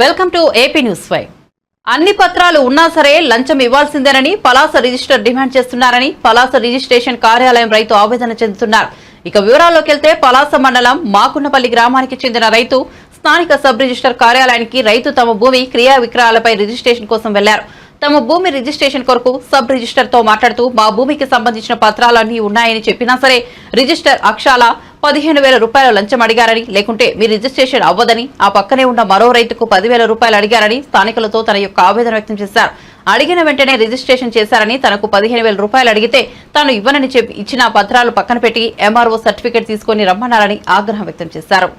Welcome to AP news 5. అన్ని పత్రాలు ఉన్నా సరే లంచం ఇవ్వాల్సిందేనని పలాస రిజిస్టర్ డిమాండ్ చేస్తున్నారని పలాస రిజిస్ట్రేషన్ కార్యాలయం రైతు ఆవేదన చెందుతున్నారు. ఇక వివరాల్లోకి వెళ్తే పలాస మండలం మాకున్నపల్లి గ్రామానికి చెందిన రైతు స్థానిక సబ్ రిజిస్టర్ కార్యాలయానికి రైతు తమ భూమి క్రియా విక్రయాలపై రిజిస్ట్రేషన్ కోసం వెళ్లారు. తమ భూమి రిజిస్ట్రేషన్ కొరకు సబ్ రిజిస్టర్ తో మాట్లాడుతూ మా భూమికి సంబంధించిన పత్రాలన్నీ ఉన్నాయని చెప్పినా సరే రిజిస్టర్ అక్షాల 15,000 రూపాయల లంచం అడిగారని, లేకుంటే మీ రిజిస్ట్రేషన్ అవ్వదని ఆ పక్కనే ఉన్న మరో రైతుకు 10,000 రూపాయలు అడిగారని స్థానికులతో తన యొక్క ఆవేదన వ్యక్తం చేశారు. అడిగిన వెంటనే రిజిస్ట్రేషన్ చేశారని, తనకు 15,000 రూపాయలు అడిగితే తాను ఇవ్వనని చెప్పి ఇచ్చిన పత్రాలు పక్కన పెట్టి ఎంఆర్ఓ సర్టిఫికేట్ తీసుకుని రమ్మన్నారని ఆగ్రహం వ్యక్తం చేశారు.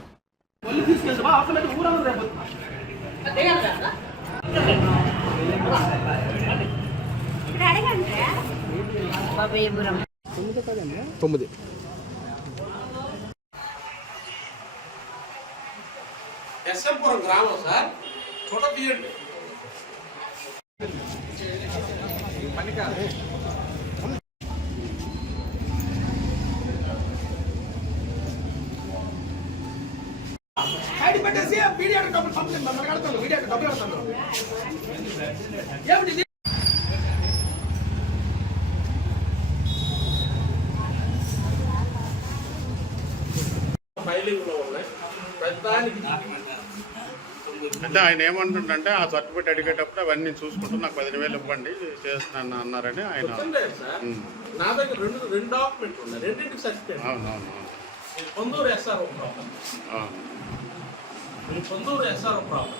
ఎస్ఎంపురం గ్రామం సార్ ఫోటో తీయండి. సైడ్ పెట్టేసి వీడియో డబ్బులు పంపించండి. మనం కడతాను వీడియో డబ్బులు కడతాను. ఏమిటి ఫైలింగ్ లో ఉన్నాయి ప్రతిదానికి. అంటే ఆయన ఏమంటుంటే ఆ సర్టిఫికేట్ అడిగేటప్పుడు అవన్నీ చూసుకుంటూ నాకు 10,000 ఇవ్వండి చేస్తున్నాను అన్నారని ఆయన. నా దగ్గర రెండు డాక్యుమెంట్ ఉన్నాయి, రెండింటికి సర్టిఫికేట్. అవునవును. Ponduru SRO problem, Ponduru SRO problem.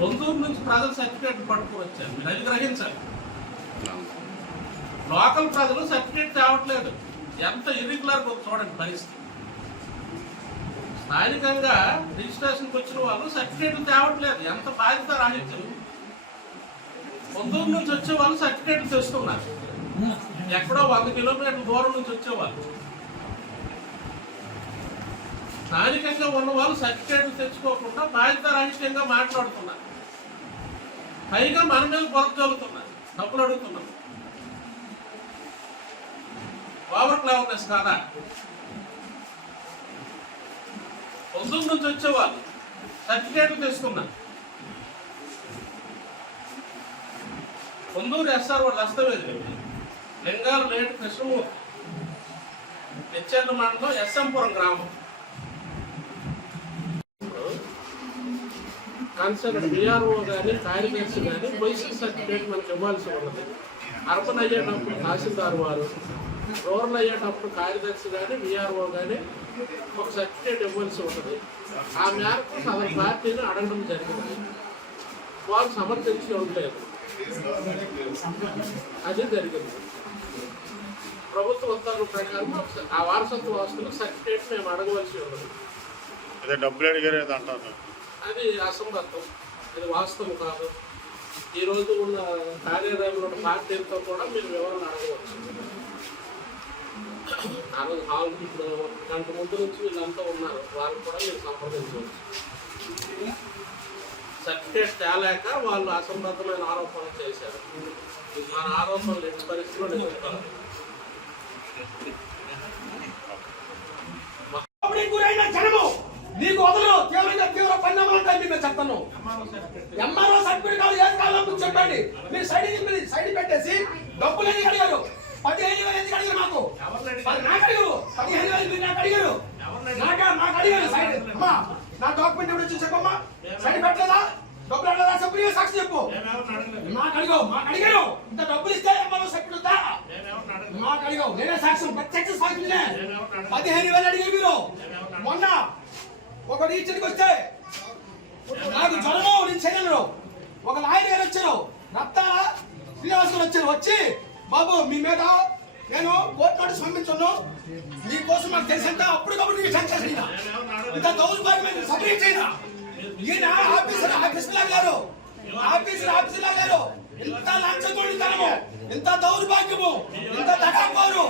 Ponduru నుంచి ప్రజలు సర్టిఫికేట్ పట్టుకుని వచ్చారు, మీరు అది గ్రహించాలి. లోకల్ ప్రజలు సర్టిఫికేట్ తేవట్లేదు. ఎంత ఇర్రెగ్యులర్ చూడండి పరిస్థితి. స్థానికంగా రిజిస్ట్రేషన్కి వచ్చిన వాళ్ళు సర్టిఫికేట్లు తేవట్లేదు. ఎంత బాధ్యత రాహిత్యం. పొందూరు నుంచి వచ్చే వాళ్ళు సర్టిఫికేట్లు తెస్తున్నారు. ఎక్కడో 100 కిలోమీటర్ల దూరం నుంచి వచ్చేవాళ్ళు. స్థానికంగా ఉన్న వాళ్ళు సర్టిఫికేట్లు తెచ్చుకోకుండా బాధ్యత రాహిత్యంగా మాట్లాడుతున్నారు. పైగా మన మీద పొరపు చదువుతున్నారు, తప్పులు అడుగుతున్నాం. ఓవర్ క్లవర్నెస్ కాదా? పొందూరు నుంచి వచ్చేవాళ్ళు సర్టిఫికేట్లు తీసుకున్నారు. పొందూరు ఎస్ఆర్ఓ దస్తావేజు లింగాల లేటు కృష్ణమూర్తి, హెచ్ఎల్ మండలం ఎస్ఎంపురం గ్రామం. కన్సర్న్ బిఆర్ఓ కానీ కార్యదర్శి కానీ పొజిషన్ సర్టిఫికేట్ మనకు ఇవ్వాల్సి ఉన్నది. అర్బన్ అయ్యేటప్పుడు తహసీల్దార్ వారు, రూరల్ అయ్యేటప్పుడు కార్యదర్శి కానీ బిఆర్ఓ కానీ ఒక సర్టిఫికేట్ ఇవ్వాల్సి ఉంటుంది. ఆ మేరకు సదరు పార్టీని అడగడం జరిగింది. వారు సమర్థించుకోవట్లేదు, అది జరిగింది. ప్రభుత్వ ఉత్తర్వుల ప్రకారం ఆ వారసత్వ ఆస్తులకు సర్టిఫికేట్ మేము అడగవలసి ఉన్నది. అదే డబ్బులు అడిగారు అంటారు. అది అసంబద్ధం, అది వాస్తవం కాదు. ఈరోజు ఉన్న కార్యాలయంలో ఉన్న పార్టీలతో కూడా మీరు వివరణ అడగవచ్చు. ఆ రోజు హాల్ ఇప్పుడు గంట ముందు నుంచి వీళ్ళంతా ఉన్నారు, వాళ్ళు కూడా మీరు సంప్రదించవచ్చు. సర్టిఫికేట్ తేలేక వాళ్ళు అసంబద్ధమైన ఆరోపణలు చేశారు. మన ఆరోపణలు ఎట్టి పరిస్థితుల్లో నిలుపుతారు. నీకు వదలు తీవ్ర పరిణామాలు మీకు చెప్తాను. ఎంఆర్ఓ సర్టిఫికేట్ కాదు, ఏది కావాలో చెప్పండి. మీరు సైడ్ పెట్టేసి డబ్బులు ఎందుకు అడిగారు? 15,000 ఎందుకు అడిగారు? మాకు నాకు అడిగారు 15,000 మీరు నాకు అడిగారు. నాకు అడిగారు సైడ్. అమ్మా నా డాక్యుమెంట్ ఎవరు వచ్చి చెప్పమ్మా. సైడ్ పెట్టలేదా? డబ్బులు అడగదా? చెప్పు, సాక్షి చెప్పు. మాకు అడిగారు ఇంత డబ్బులు ఇస్తే ఎంఆర్ఓ సర్టిఫికేట్ దా. మాకు అడిగావు, నేనే సాక్ష్యం, ప్రత్యక్ష సాక్షినే. 15,000 అడిగారు మీరు. మొన్న ఒక రీచర్కి వస్తే నాకు జ్వరము, నేను చేయను. ఒక లాయర్ గారు వచ్చారు, రత్త శ్రీనివాస్ గారు వచ్చారు. వచ్చి బాబు మీ మీద నేను కోర్టు నోటీస్ పంపించాను, మీకోసం నాకు తెలిసంత అప్పటికప్పుడు ఇంత దౌర్భాగ్యమైన సబ్మిట్ అయినా ఈయన ఆఫీసర్ లాగారు. ఇంత లంచగొండితనము, ఇంత దౌర్భాగ్యము, ఇంత దగాకోరు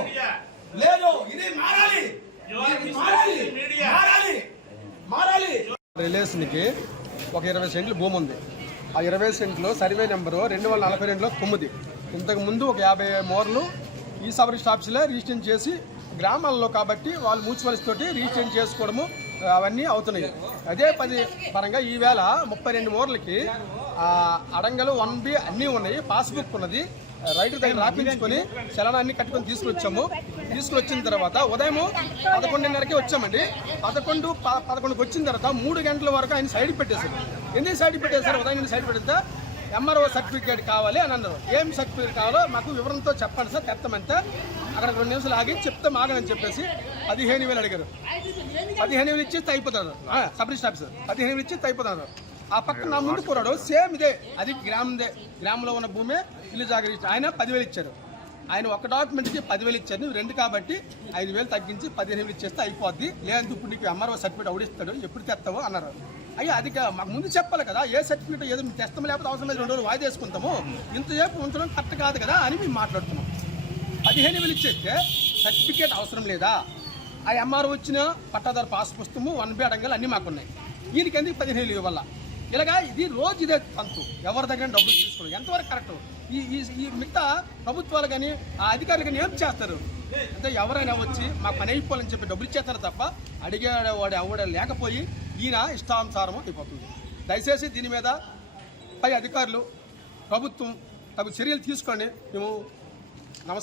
లేదు. ఇది మారాలి. రిలేషన్కి ఒక 20 సెంట్లు భూమి ఉంది. ఆ 20 సెంట్లు సర్వే నెంబరు 242/9. ఇంతకుముందు ఒక 50 మోర్లు ఈ సబ్ రిజిస్టర్ ఆఫీసులో రిజిస్ట్రేషన్ చేసి గ్రామాల్లో కాబట్టి వాళ్ళు మ్యూచువల్స్ తోటి రిజిస్ట్రేషన్ చేసుకోవడము అవన్నీ అవుతున్నాయి. అదే పరంగా ఈవేళ 32 మూరలకి అడంగలు 1B అన్నీ ఉన్నాయి, పాస్బుక్ ఉన్నది, రైటర్ దగ్గర రాపించుకొని చలనాన్ని కట్టుకొని తీసుకొచ్చిన తర్వాత ఉదయం 11:30కి వచ్చామండి. 11:11కి వచ్చిన తర్వాత 3 గంటల వరకు ఆయన సైడ్ పెట్టేశారు. ఎందుకు సైడ్ పెట్టేశారు? ఉదయం సైడ్ పెడితే MRO సర్టిఫికేట్ కావాలి అని అన్నారు. ఏం సర్టిఫికేట్ కావాలో మాకు వివరంతో చెప్పండి సార్, తెత్తమంతా అక్కడ 2 నిమిషాలు ఆగి చెప్తే మాగని చెప్పేసి 15,000 అడిగారు. 15,000 ఇచ్చేస్తే అయిపోతారు. సబ్ రిజిస్టర్ ఆఫీసర్ 15,000 ఇచ్చేస్తే అయిపోతారు. ఆ పక్కన నా ముందు కూరాడు సేమ్ ఇదే, అది గ్రామంలో ఉన్న భూమే ఇల్లు జాగ్రత్త ఇచ్చారు. ఆయన 10,000 ఇచ్చారు. ఆయన ఒక డాక్యుమెంట్కి 10,000 ఇచ్చారు. నువ్వు 2 కాబట్టి 5,000 తగ్గించి 15,000 ఇచ్చేస్తే అయిపోద్ది, లేదంటే ఇప్పుడు నీకు MRO సర్టిఫికేట్ అవుడిస్తాడు, ఎప్పుడు తెస్తావో అన్నారు. అయ్యా అది మాకు ముందు చెప్పాలి కదా, ఏ సర్టిఫికేట్ ఏదో మేము తెస్తాము, లేకపోతే అవసరం లేదు 2 రోజులు వాయిదా వేసుకుంటాము, ఇంతసేపు ఉంచడం కరెక్ట్ కాదు కదా అని మేము మాట్లాడుతున్నాం. 15,000 ఇచ్చేస్తే సర్టిఫికేట్ అవసరం లేదా? ఆ MRO వచ్చిన పట్టాదారు పాస్ పుస్తకము 1B అడంగాలు అన్నీ మాకున్నాయి. వీళ్ళకి ఎందుకు 15,000 ఇవ్వాల? ఇలాగా ఇది రోజు ఇదే పంతు, ఎవరి దగ్గర డబ్బులు తీసుకోవడం ఎంతవరకు కరెక్ట్? ఈ మిగతా ప్రభుత్వాలు కానీ ఆ అధికారులు కానీ ఏం చేస్తారు అంటే ఎవరైనా వచ్చి మా పని అయిపోవాలని చెప్పి డబ్బులు ఇచ్చేస్తారు తప్ప అడిగేవాడు ఎవడ లేకపోయి ఈయన ఇష్టానుసారం అయిపోతుంది. దయచేసి దీని మీద పై అధికారులు ప్రభుత్వం తగు చర్యలు తీసుకొని మేము నమస్కారం.